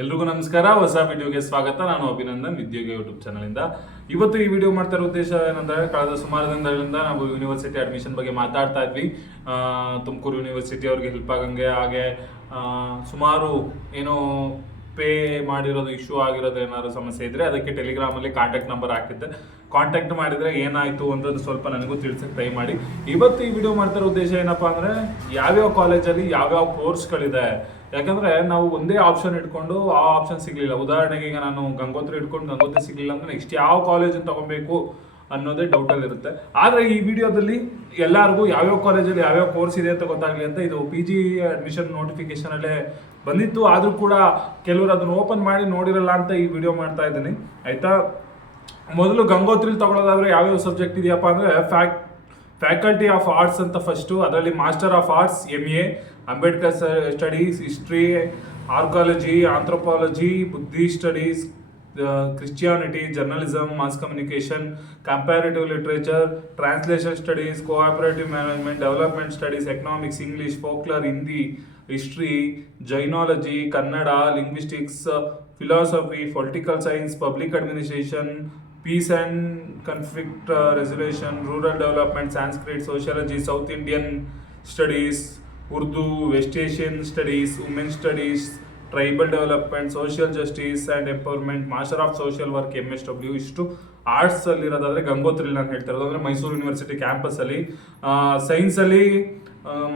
ಎಲ್ರಿಗೂ ನಮಸ್ಕಾರ. ಹೊಸ ವಿಡಿಯೋಗೆ ಸ್ವಾಗತ. ನಾನು ಅಭಿನಂದನ್, ವಿದ್ಯೋಗ ಯೂಟ್ಯೂಬ್ ಚಾನಲ್ ಇಂದ. ಇವತ್ತು ಈ ವಿಡಿಯೋ ಮಾಡ್ತಾ ಇರೋ ಉದ್ದೇಶ ಏನಂದ್ರೆ, ಕಳೆದ ಸುಮಾರು ದಿನಗಳಿಂದ ನಾವು ಯೂನಿವರ್ಸಿಟಿ ಅಡ್ಮಿಷನ್ ಬಗ್ಗೆ ಮಾತಾಡ್ತಾ ಇದ್ವಿ. ತುಮಕೂರು ಯೂನಿವರ್ಸಿಟಿ ಅವ್ರಿಗೆ ಹೆಲ್ಪ್ ಆಗಂಗೆ, ಹಾಗೆ ಸುಮಾರು ಏನು ಪೇ ಮಾಡಿರೋದು ಇಶ್ಯೂ ಆಗಿರೋದು ಏನಾದ್ರು ಸಮಸ್ಯೆ ಇದ್ರೆ ಅದಕ್ಕೆ ಟೆಲಿಗ್ರಾಮ್ ಅಲ್ಲಿ ಕಾಂಟ್ಯಾಕ್ಟ್ ನಂಬರ್ ಹಾಕಿದ್ದೆ. ಕಾಂಟ್ಯಾಕ್ಟ್ ಮಾಡಿದ್ರೆ ಏನಾಯ್ತು ಅಂತ ಸ್ವಲ್ಪ ನನಗೂ ತಿಳ್ಸಕ್ ಟ್ರೈ ಮಾಡಿ. ಇವತ್ತು ಈ ವಿಡಿಯೋ ಮಾಡ್ತಿರೋ ಉದ್ದೇಶ ಏನಪ್ಪಾ ಅಂದ್ರೆ, ಯಾವ್ಯಾವ ಕಾಲೇಜಲ್ಲಿ ಯಾವ್ಯಾವ ಕೋರ್ಸ್ಗಳಿದೆ ಯಾಕಂದ್ರೆ ನಾವು ಒಂದೇ ಆಪ್ಷನ್ ಇಟ್ಕೊಂಡು ಆ ಆಪ್ಷನ್ ಸಿಗ್ಲಿಲ್ಲ. ಉದಾಹರಣೆಗೆ ಈಗ ನಾನು ಗಂಗೋತ್ರಿ ಇಟ್ಕೊಂಡು ಗಂಗೋತ್ರಿ ಸಿಗ್ಲಿಲ್ಲ ಅಂದ್ರೆ ನೆಕ್ಸ್ಟ್ ಯಾವ ಕಾಲೇಜ್ ತಗೊಬೇಕು ಅನ್ನೋದೇ ಡೌಟ್ ಅಲ್ಲಿ ಇರುತ್ತೆ. ಆದ್ರೆ ಈ ವಿಡಿಯೋದಲ್ಲಿ ಎಲ್ಲರಿಗೂ ಯಾವ್ಯಾವ ಕಾಲೇಜಲ್ಲಿ ಯಾವ್ಯಾವ ಕೋರ್ಸ್ ಇದೆ ಅಂತ ಗೊತ್ತಾಗ್ಲಿ ಅಂತ ಇದು ಪಿ ಜಿ ಅಡ್ಮಿಷನ್ ನೋಟಿಫಿಕೇಶನ್ ಅಲ್ಲೇ ಬಂದಿತ್ತು. ಆದ್ರೂ ಕೂಡ ಕೆಲವರು ಅದನ್ನ ಓಪನ್ ಮಾಡಿ ನೋಡಿರಲ್ಲ ಅಂತ ಈ ವಿಡಿಯೋ ಮಾಡ್ತಾ ಇದ್ದೀನಿ. ಆಯ್ತಾ? ಮೊದಲು ಗಂಗೋತ್ರಿ ತಗೊಳ್ಳೋದಾದ್ರೆ ಯಾವ್ಯಾವ ಸಬ್ಜೆಕ್ಟ್ ಇದೆಯಪ್ಪ ಅಂದ್ರೆ ಫ್ಯಾಕ್ ಫ್ಯಾಕಲ್ಟಿ ಆಫ್ ಆರ್ಟ್ಸ್ ಅಂತ ಫಸ್ಟು ಅದರಲ್ಲಿ master of arts M A Ambedkar studies history archaeology anthropology Buddhist studies Christianity journalism mass communication comparative literature translation studies cooperative management development studies economics English folklore Hindi history Jainology Kannada linguistics philosophy political science public administration peace and conflict resolution rural development Sanskrit sociology south Indian studies Urdu west Asian studies women studies tribal development social justice and empowerment master of social work M S W ಇಷ್ಟು ಆರ್ಟ್ಸಲ್ಲಿರೋದಾದರೆ ಗಂಗೋತ್ರಿಲಿ ನಾನು ಹೇಳ್ತಾ ಇರೋದು. ಅಂದರೆ Mysuru university ಕ್ಯಾಂಪಸ್ಸಲ್ಲಿ ಸೈನ್ಸಲ್ಲಿ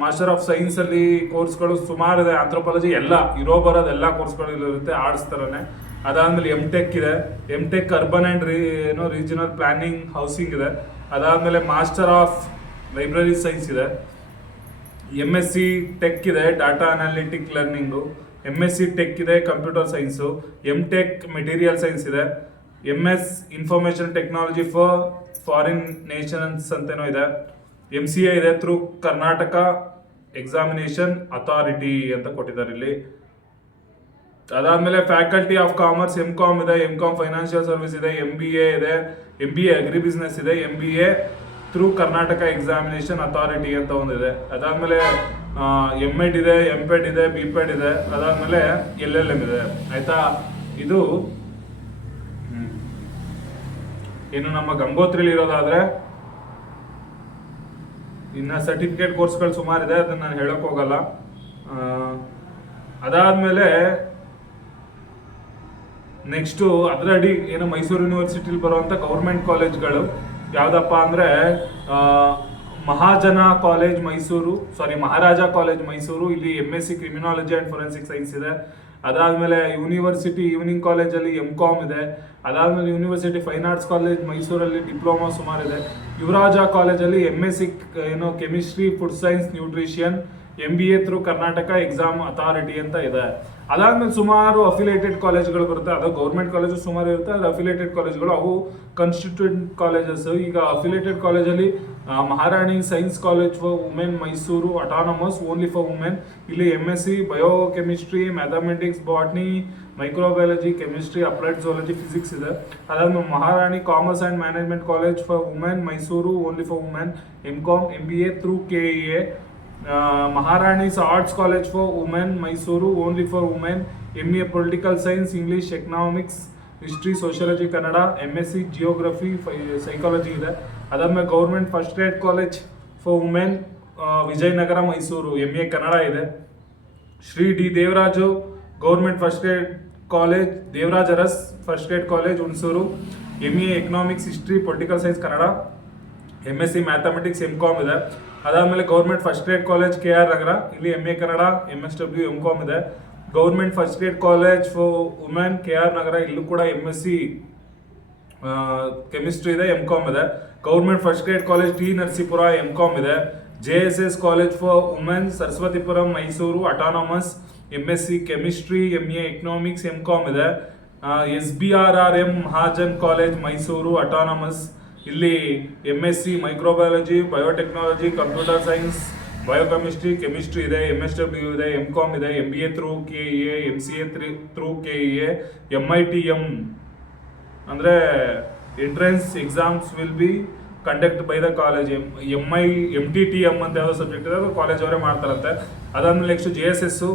master of ಸೈನ್ಸಲ್ಲಿ ಕೋರ್ಸ್ಗಳು ಸುಮಾರು ಇದೆ. ಆಂಥ್ರೋಪಾಲಜಿ ಎಲ್ಲ ಇರೋ ಬರೋದು ಎಲ್ಲ ಕೋರ್ಸ್ಗಳು ಆರ್ಟ್ಸ್ ತರನೇ. ಅದಾದ್ಮೇಲೆ ಎಂ ಟೆಕ್ ಇದೆ. M tech urban and re ಏನೋ ರೀಜನಲ್ ಪ್ಲಾನಿಂಗ್ ಹೌಸಿಂಗ್ ಇದೆ. ಅದಾದ್ಮೇಲೆ ಮಾಸ್ಟರ್ ಆಫ್ ಲೈಬ್ರರಿ ಸೈನ್ಸ್ ಇದೆ. ಎಂ ಎಸ್ ಸಿ ಟೆಕ್ ಇದೆ data analytic learning M S C tech ಇದೆ computer science M tech material science ಇದೆ. M S information technology for foreign nations ಅಂತೇನೋ ಇದೆ. M C A ಇದೆ through Karnataka examination authority ಅಂತ ಕೊಟ್ಟಿದ್ದಾರೆ ಇಲ್ಲಿ. ಅದಾದ್ಮೇಲೆ faculty of commerce M com ಇದೆ M com financial service ಇದೆ ಎಂ ಬಿ ಎ ಇದೆ M B A agri business ಇದೆ M B A through Karnataka examination authority ಅಂತ ಒಂದಿದೆ ಅದಾದ್ಮೇಲೆ ಎಂ ಎಡ್ ಇದೆ ಎಂ ಪೆಡ್ ಇದೆ ಬಿ ಪೆಡ್ ಇದೆ. ಅದಾದ್ಮೇಲೆ ಎಲ್ ಎಲ್ ಎಂ ಇದೆ. ಆಯ್ತಾ? ಇದು ಏನು ನಮ್ಮ ಗಂಗೋತ್ರಿಲಿ ಇರೋದಾದ್ರೆ ಇನ್ನ ಸರ್ಟಿಫಿಕೇಟ್ ಕೋರ್ಸ್ಗಳು ಸುಮಾರಿದೆ ಅದನ್ನ ನಾನು ಹೇಳಕ್ ಹೋಗಲ್ಲ. ಆ, ಅದಾದ್ಮೇಲೆ ನೆಕ್ಸ್ಟು ಅದರ ಅಡಿ ಏನು ಮೈಸೂರು ಯೂನಿವರ್ಸಿಟಿಲಿ ಬರುವಂಥ ಗೌರ್ಮೆಂಟ್ ಕಾಲೇಜ್ಗಳು ಯಾವುದಪ್ಪ ಅಂದರೆ Mahajana college Mysuru sorry Maharaja college Mysuru. ಇಲ್ಲಿ M S C criminology and forensic science ಇದೆ. ಅದಾದಮೇಲೆ ಯೂನಿವರ್ಸಿಟಿ ಈವ್ನಿಂಗ್ ಕಾಲೇಜಲ್ಲಿ ಎಂ ಕಾಮ್ ಇದೆ. ಅದಾದಮೇಲೆ ಯೂನಿವರ್ಸಿಟಿ ಫೈನ್ ಆರ್ಟ್ಸ್ ಕಾಲೇಜ್ ಮೈಸೂರಲ್ಲಿ ಡಿಪ್ಲೊಮಾ ಸುಮಾರಿದೆ ಯುವರಾಜ ಕಾಲೇಜಲ್ಲಿ ಎಂ ಎಸ್ ಸಿ ಏನು chemistry food science nutrition M B A through Karnataka exam authority ಅಂತ ಇದೆ. ಅದಾದ್ಮೇಲೆ ಸುಮಾರು ಅಫಿಲೇಟೆಡ್ ಕಾಲೇಜ್ಗಳು ಬರುತ್ತೆ. ಅದು ಗೌರ್ಮೆಂಟ್ ಕಾಲೇಜು ಸುಮಾರು ಇರುತ್ತೆ. ಅದು ಅಫಿಲೇಟೆಡ್ ಕಾಲೇಜ್ಗಳು ಅವು ಕಾನ್ಸ್ಟಿಟ್ಯೂಟ್ ಕಾಲೇಜಸ್ ಈಗ ಅಫಿಲೇಟೆಡ್ ಕಾಲೇಜಲ್ಲಿ Maharani science college for women Mysuru autonomous only for women ಇಲ್ಲಿ M S C biochemistry mathematics botany microbiology chemistry applied zoology physics ಇದೆ. ಅದಾದ್ಮೇಲೆ Maharani commerce and management college for women Mysuru only for women M com M B A through K A Maharani's arts college for women, Mysuru, only for women M A political science English economics history sociology Kannada M S C geography psychology ಇದೆ. ಅದಾದ್ಮೇಲೆ government first grade college for women Vijayanagar, Mysuru M A Kannada ಇದೆ. Shri D Devaraju government first grade college Devaraj Urs first grade college Hunsur M A economics history political science Kannada M S C mathematics M com ಇದೆ. ಅದಾದಮೇಲೆ government first grade college K R Nagar. ಇಲ್ಲಿ M A Kannada M S W M com ಇದೆ. Government first grade college for women K R Nagar, ಇಲ್ಲೂ ಕೂಡ M S C chemistry ಇದೆ M com ಇದೆ. Government first grade college T Narasipura M com ಇದೆ. J S S college for women Saraswathipuram Mysuru autonomous M S C chemistry M A economics M com ಇದೆ. S B R R M Mahajan college Mysuru autonomous ಇಲ್ಲಿ M S C microbiology biotechnology computer science biochemistry chemistry ಇದೆ M S W ಇದೆ M com ಇದೆ M B A through K E A M C A three through K E A M I T M ಅಂದರೆ entrance exams will be conduct by the college M M I M T T M ಅಂತ ಯಾವುದೋ subject ಇದೆ, ಅದು college ಅವರೇ ಮಾಡ್ತಾರಂತೆ. ಅದಾದ್ಮೇಲೆ next J S S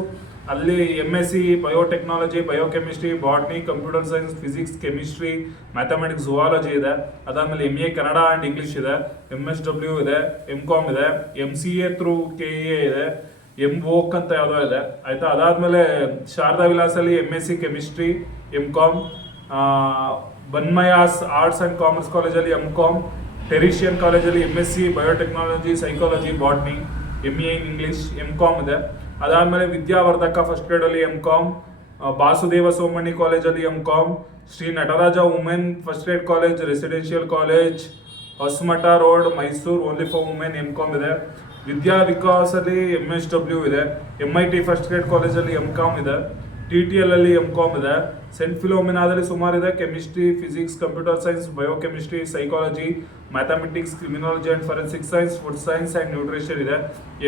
ಅಲ್ಲಿ M S C biotechnology biochemistry botany computer science physics chemistry mathematics zoology ಇದೆ. ಅದಾದಮೇಲೆ M A Kannada and English ಇದೆ. ಎಂ ಎಸ್ ಡಬ್ಲ್ಯೂ ಇದೆ ಎಂ ಕಾಮ್ ಇದೆ M C A through K A ಇದೆ M ok ಅಂತ ಯಾವುದೋ ಇದೆ. ಆಯಿತಾ? ಅದಾದಮೇಲೆ Sharada ವಿಲಾಸಲ್ಲಿ M S C chemistry M com Banumaiah's arts and commerce ಕಾಲೇಜಲ್ಲಿ ಎಂ ಕಾಮ್ ಟೆರಿಷಿಯನ್ ಕಾಲೇಜಲ್ಲಿ M S C biotechnology psychology botany M A in English M com ಇದೆ. ಅದಾದಮೇಲೆ ವಿದ್ಯಾವರ್ಧಕ ಫಸ್ಟ್ ಗ್ರೇಡಲ್ಲಿ ಎಂ ಕಾಮ್ ಬಾಸುದೇವ ಸೋಮಣ್ಣಿ ಕಾಲೇಜಲ್ಲಿ M com Shri Nataraja women first grade college residential college Hosamatha road Mysuru only for women M com ಇದೆ. ವಿದ್ಯಾ ವಿಕಾಸಲ್ಲಿ M S W ಇದೆ M I T first grade ಕಾಲೇಜಲ್ಲಿ M com ಇದೆ. T T L ಅಲ್ಲಿ M com ಇದೆ. Saint ಫಿಲೋಮಿನಾದಲ್ಲಿ ಸುಮಾರು ಇದೆ. Chemistry physics computer science biochemistry psychology mathematics criminology and forensic science food science and nutrition ಇದೆ.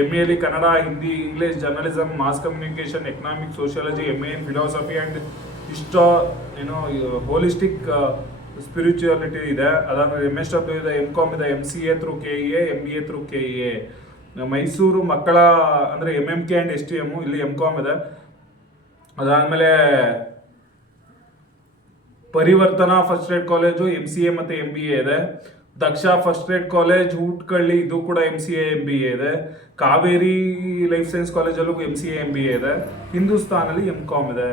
M ಎಲ್ಲಿ Kannada Hindi English journalism mass communication economics sociology M A in philosophy and ಇಷ್ಟ ಏನೋ holistic spirituality ಇದೆ. ಅದಾದ್ಮೇಲೆ M S W ಇದೆ M com ಇದೆ M C A through K E A M B A through K E A Mysuru ಮಕ್ಕಳ ಅಂದರೆ M M K and S T M ಇಲ್ಲಿ M com ಇದೆ. ಅದಾದಮೇಲೆ Parivartana first grade college M C A ಮತ್ತು M B A ಇದೆ. Daksha first grade college Hootagalli ಇದು ಕೂಡ M C A M B A ಇದೆ. Kaveri life science ಕಾಲೇಜಲ್ಲೂ M C A M B A ಇದೆ. ಹಿಂದೂಸ್ತಾನಲ್ಲಿ M com ಇದೆ.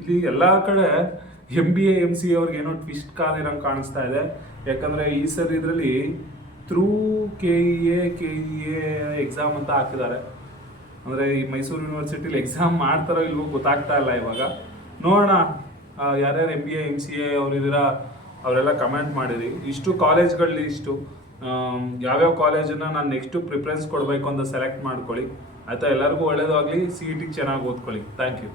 ಇಲ್ಲಿ ಎಲ್ಲ ಕಡೆ M B A M C A ಅವ್ರಿಗೆ ಏನೋ ಟ್ವಿಸ್ಟ್ ಕಾದಿರಂಗೆ ಕಾಣಿಸ್ತಾ ಇದೆ. ಯಾಕಂದರೆ ಈ ಸರಿ ಇದರಲ್ಲಿ through K E A K A exam ಅಂತ ಹಾಕಿದ್ದಾರೆ. ಅಂದರೆ ಈ ಮೈಸೂರು ಯೂನಿವರ್ಸಿಟಿಲಿ ಎಕ್ಸಾಮ್ ಮಾಡ್ತಾರೋ ಇಲ್ವೋ ಗೊತ್ತಾಗ್ತಾ ಇಲ್ಲ ಇವಾಗ. ನೋಡೋಣ ಯಾರ್ಯಾರು M B A M C A ಅವರಿದ್ದೀರಾ ಅವರೆಲ್ಲ ಕಮೆಂಟ್ ಮಾಡಿರಿ. ಇಷ್ಟು ಕಾಲೇಜ್ಗಳಲ್ಲಿ ಇಷ್ಟು ಯಾವ್ಯಾವ ಕಾಲೇಜನ್ನ ನಾನು ನೆಕ್ಸ್ಟು ಪ್ರಿಫರೆನ್ಸ್ ಕೊಡಬೇಕು ಅಂತ ಸೆಲೆಕ್ಟ್ ಮಾಡ್ಕೊಳ್ಳಿ. ಆಯಿತಾ? ಎಲ್ಲರಿಗೂ ಒಳ್ಳೇದಾಗಲಿ ಸಿ ಇ ಟಿಗೆ ಚೆನ್ನಾಗಿ ಓದ್ಕೊಳ್ಳಿ. Thank you